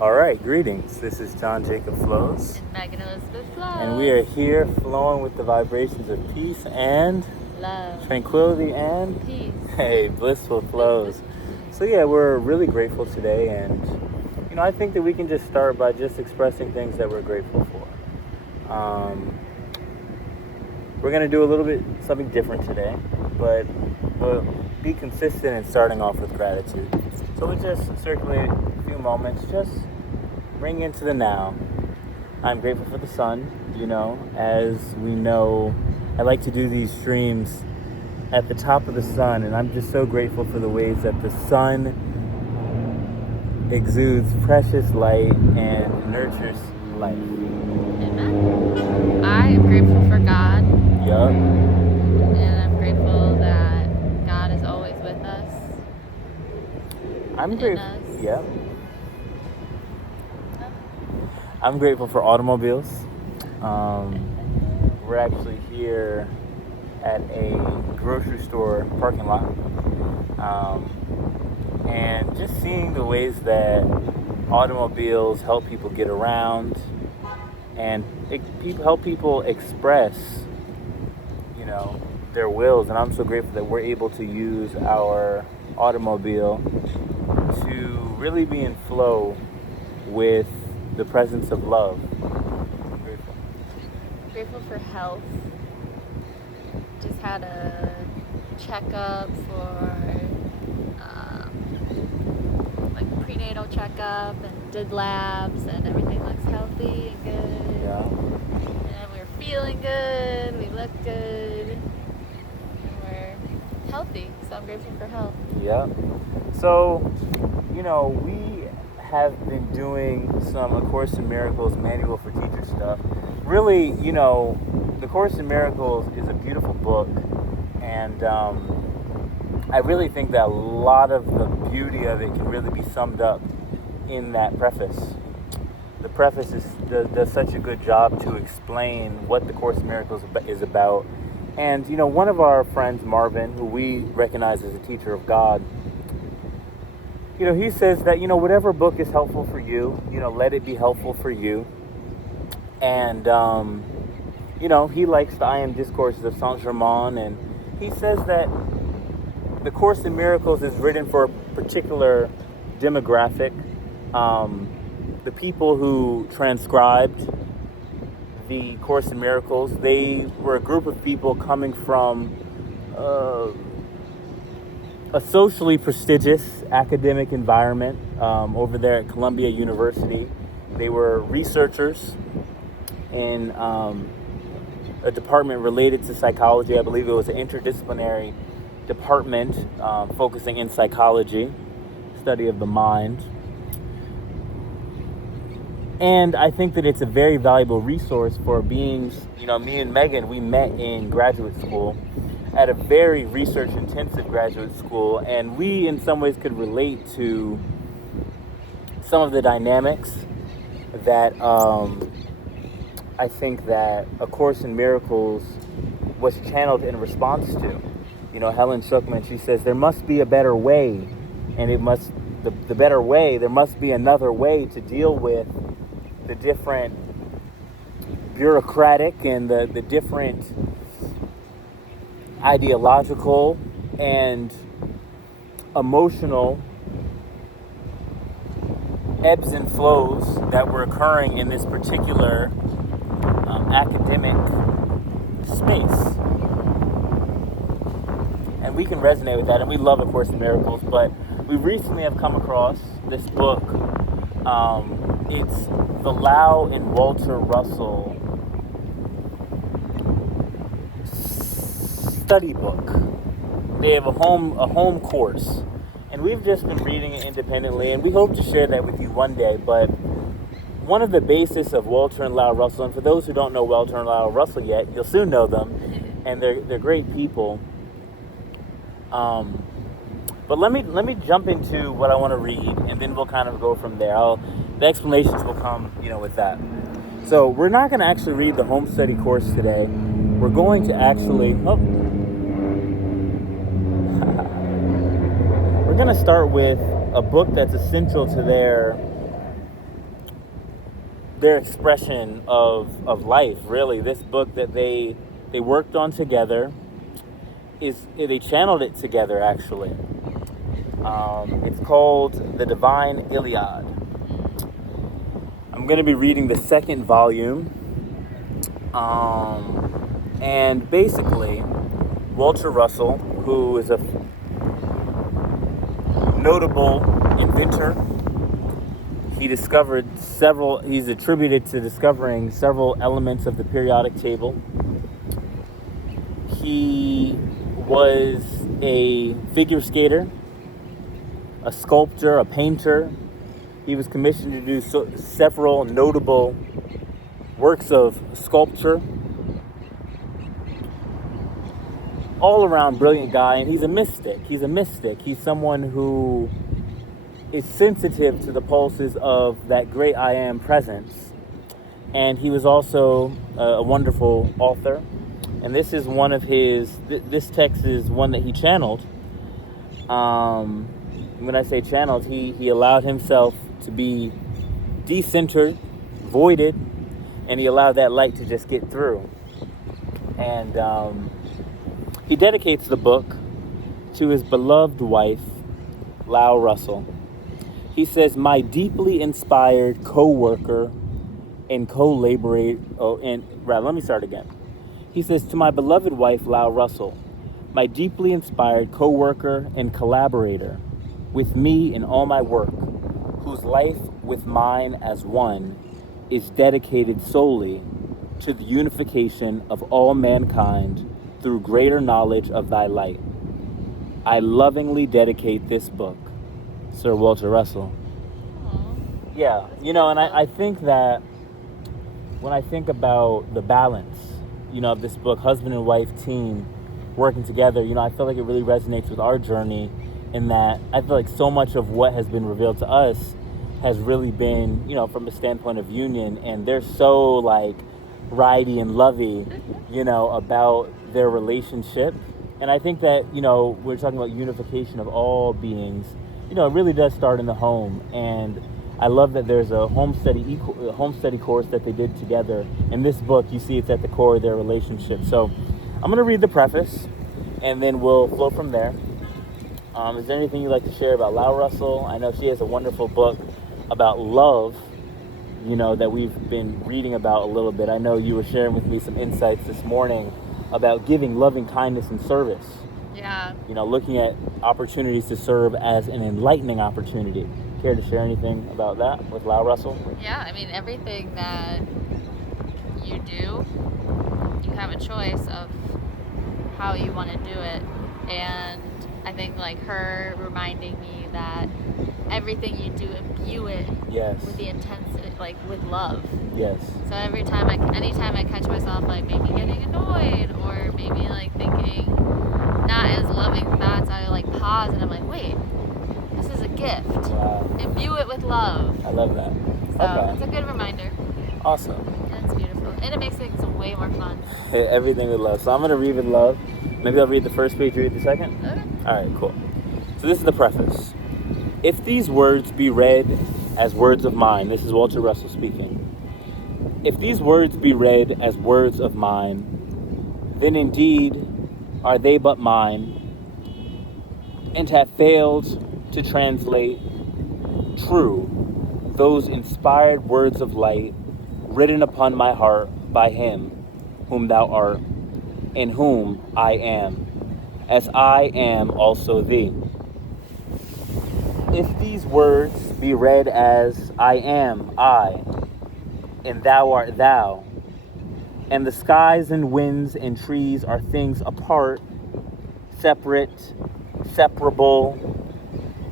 All right, greetings. This is John Jacob Flows, And Megan Elizabeth Flows. and we are here flowing with the vibrations of peace and Love. tranquility and Peace. hey, blissful flows. So yeah, we're really grateful today, and I think that we can just start by just expressing things that we're grateful for. We're gonna do a little bit something different today, but we'll be consistent in starting off with gratitude. So we'll just circulate a few moments, just bring into the now. I'm grateful for the sun. As we know, I like to do these streams at the top of the sun, and I'm just so grateful for the ways that the sun exudes precious light and nurtures life. Amen. I am grateful for God. Yup. And I'm grateful that God is always with us. I'm grateful. Us. Yep. I'm grateful for automobiles. We're actually here at a grocery store parking lot. And just seeing the ways that automobiles help people get around and help people express, their wills. And I'm so grateful that we're able to use our automobile to really be in flow with the presence of love. I'm grateful. Grateful for health. Just had a checkup for prenatal checkup and did labs, and everything looks healthy and good. Yeah. And we're feeling good, we look good, and we're healthy, so I'm grateful for health. Yeah. So, we have been doing some A Course in Miracles manual for teacher stuff. Really, The Course in Miracles is a beautiful book, and I really think that a lot of the beauty of it can really be summed up in that preface. The preface does such a good job to explain what the Course in Miracles is about. And, one of our friends, Marvin, who we recognize as a teacher of God, he says that, whatever book is helpful for you, let it be helpful for you. And, he likes the I Am Discourses of Saint Germain, and he says that the Course in Miracles is written for a particular demographic. The people who transcribed the Course in Miracles, they were a group of people coming from a socially prestigious academic environment over there at Columbia University. They were researchers in a department related to psychology. I believe it was an interdisciplinary department focusing in psychology, study of the mind. And I think that it's a very valuable resource for beings. Me and Megan, we met in graduate school at a very research-intensive graduate school, and we in some ways could relate to some of the dynamics that I think that A Course in Miracles was channeled in response to. Helen Schuckman, she says, there must be a better way, and the better way, there must be another way to deal with the different bureaucratic and the different ideological and emotional ebbs and flows that were occurring in this particular academic space. And we can resonate with that, and we love A Course in Miracles, but we recently have come across this book. It's the Lau and Walter Russell study book. They have a home course, and we've just been reading it independently, and we hope to share that with you one day. But one of the basis of Walter and Lau Russell, and for those who don't know Walter and Lau Russell yet, you'll soon know them, and they're great people. But let me jump into what I want to read, and then we'll kind of go from there. The explanations will come, with that. So we're not going to actually read the home study course today. We're going to actually... we're going to start with a book that's essential to their their expression of life, really. This book that they worked on together, they channeled it together, actually. It's called The Divine Iliad. I'm going to be reading the second volume. And basically, Walter Russell, who is a notable inventor, he's attributed to discovering several elements of the periodic table. He was a figure skater, a sculptor, a painter. He was commissioned to do several notable works of sculpture. All around brilliant guy, and he's a mystic. He's someone who is sensitive to the pulses of that great I am presence. And he was also a wonderful author. And this is one of his, this text is one that he channeled. When I say channeled, he allowed himself to be decentered, voided, and he allowed that light to just get through. And he dedicates the book to his beloved wife, Lau Russell. He says, "My deeply inspired co-worker and co-laborator," let me start again. He says, "To my beloved wife, Lau Russell, my deeply inspired co-worker and collaborator with me in all my work, whose life with mine as one is dedicated solely to the unification of all mankind through greater knowledge of thy light. I lovingly dedicate this book, Sir Walter Russell." Aww. Yeah, and I think that when I think about the balance, of this book, husband and wife team working together, I feel like it really resonates with our journey in that I feel like so much of what has been revealed to us has really been, from a standpoint of union, and they're so like righty and lovey, about their relationship. And I think that, we're talking about unification of all beings, it really does start in the home. And I love that there's a home study course that they did together. In this book, you see it's at the core of their relationship. So I'm going to read the preface, and then we'll flow from there. Is there anything you'd like to share about Lau Russell? I know she has a wonderful book about love, that we've been reading about a little bit. I know you were sharing with me some insights this morning about giving loving kindness and service. Yeah. Looking at opportunities to serve as an enlightening opportunity. Care to share anything about that with Lau Russell? Yeah, I mean, everything that you do, you have a choice of how you want to do it. And I think like her reminding me that everything you do, imbue it with the intensity, like with love. Yes. So anytime I catch myself like maybe getting annoyed or maybe like thinking not as loving thoughts, I like pause and I'm like, wait, this is a gift. Wow. Imbue it with love. I love that. So it's a good reminder. Awesome. And it's beautiful. And it makes things way more fun. Everything with love. So I'm going to read with love. Maybe I'll read the first page, you read the second? Okay. All right, cool. So this is the preface. If these words be read as words of mine, this is Walter Russell speaking. If these words be read as words of mine, then indeed are they but mine, and have failed to translate true those inspired words of light written upon my heart by him whom thou art, in whom I am, as I am also thee. If these words be read as I am I, and thou art thou, and the skies and winds and trees are things apart, separate, separable,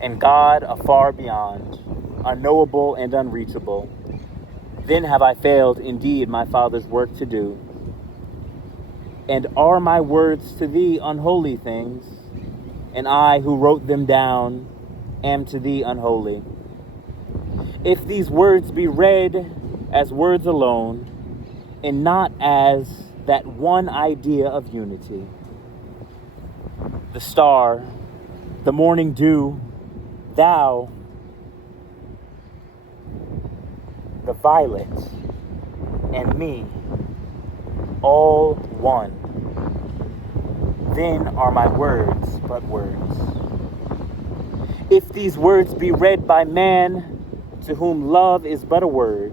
and God afar beyond, unknowable and unreachable, then have I failed indeed my Father's work to do. And are my words to thee unholy things, and I who wrote them down am to thee unholy? If these words be read as words alone, and not as that one idea of unity, the star, the morning dew, thou, the violet, and me, all one. Then are my words but words. If these words be read by man, to whom love is but a word,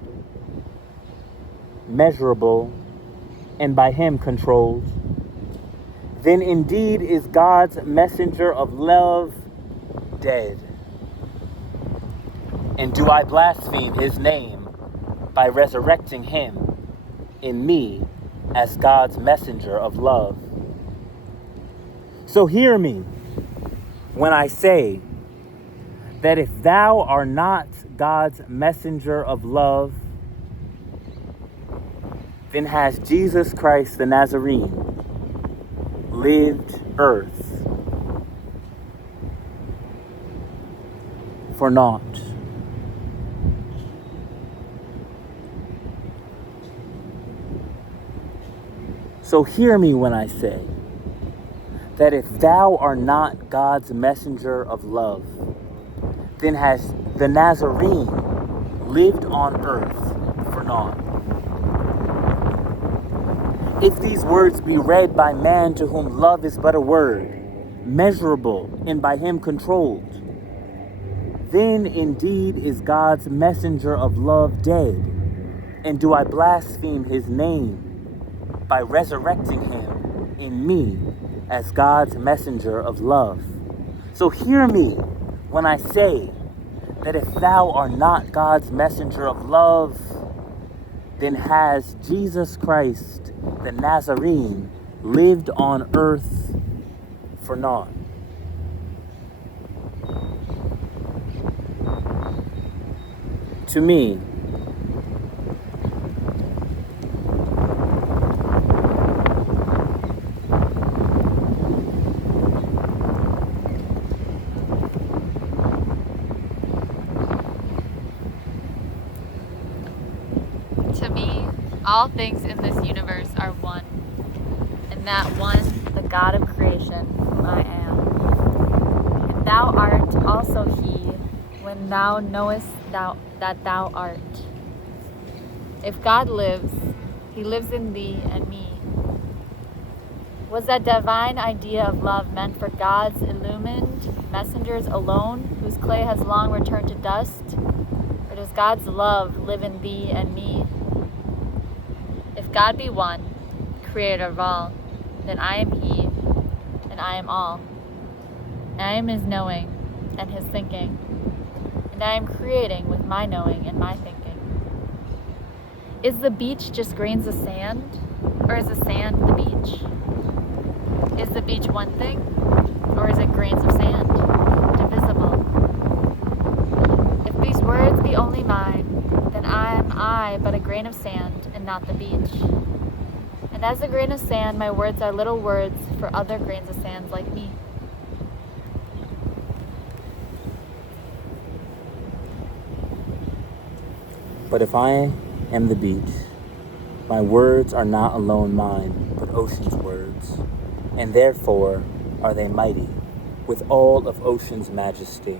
measurable, and by him controlled, then indeed is God's messenger of love dead. And do I blaspheme his name by resurrecting him in me as God's messenger of love? So hear me when I say that if thou art not God's messenger of love, then has Jesus Christ the Nazarene lived earth for naught. So hear me when I say that if thou art not God's messenger of love, then has the Nazarene lived on earth for naught. If these words be read by man to whom love is but a word, measurable and by him controlled, then indeed is God's messenger of love dead, and do I blaspheme his name by resurrecting him in me as God's messenger of love. So hear me when I say that if thou art not God's messenger of love, then has Jesus Christ the Nazarene lived on earth for naught. To me, all things in this universe are one, and that one, the God of creation, whom I am. And thou art also he, when thou knowest that thou art. If God lives, he lives in thee and me. Was that divine idea of love meant for God's illumined messengers alone, whose clay has long returned to dust? Or does God's love live in thee and me? If God be one, creator of all, then I am he, and I am all. And I am his knowing and his thinking, and I am creating with my knowing and my thinking. Is the beach just grains of sand, or is the sand the beach? Is the beach one thing, or is it grains of sand, divisible? If these words be only mine, then am I but a grain of sand and not the beach. And as a grain of sand, my words are little words for other grains of sand like me. but if I am the beach, my words are not alone mine, but ocean's words, and therefore are they mighty, with all of ocean's majesty.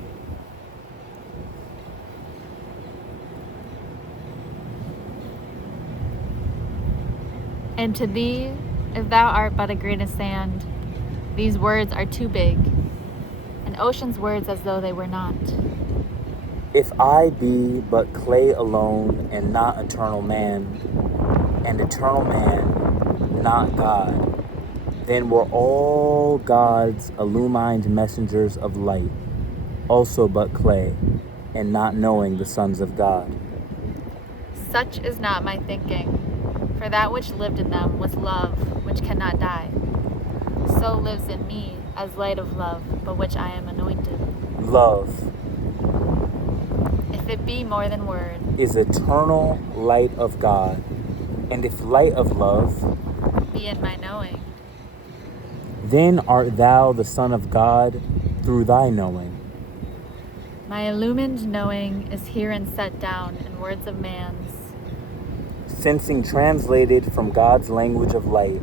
And to thee, if thou art but a grain of sand, these words are too big, and ocean's words as though they were not. If I be but clay alone and not eternal man, and eternal man not God, then were all God's illumined messengers of light also but clay, and not knowing the sons of God. Such is not my thinking. For that which lived in them was love, which cannot die. So lives in me as light of love, by which I am anointed. Love If it be more than word, is eternal light of God, and if light of love be in my knowing, then art thou the Son of God through thy knowing. my illumined knowing is herein set down in words of man's, Sensing translated from God's language of light,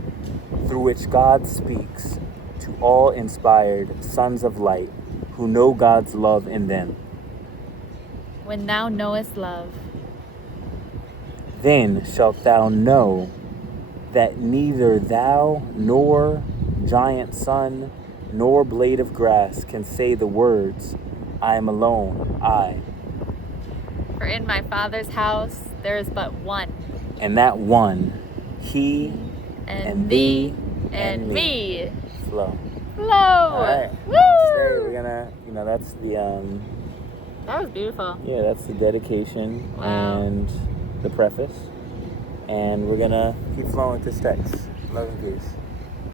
through which God speaks to all inspired sons of light who know God's love in them. when thou knowest love, Then shalt thou know that neither thou nor giant sun nor blade of grass can say the words, I am alone, I. For in my Father's house there is but one. And that one, he And thee thee and me. Flow. Flow. All right. Woo! Namaste. We're gonna, that's the That was beautiful. yeah, that's the dedication Wow. and the preface. And we're gonna keep flowing with this text. Love and peace.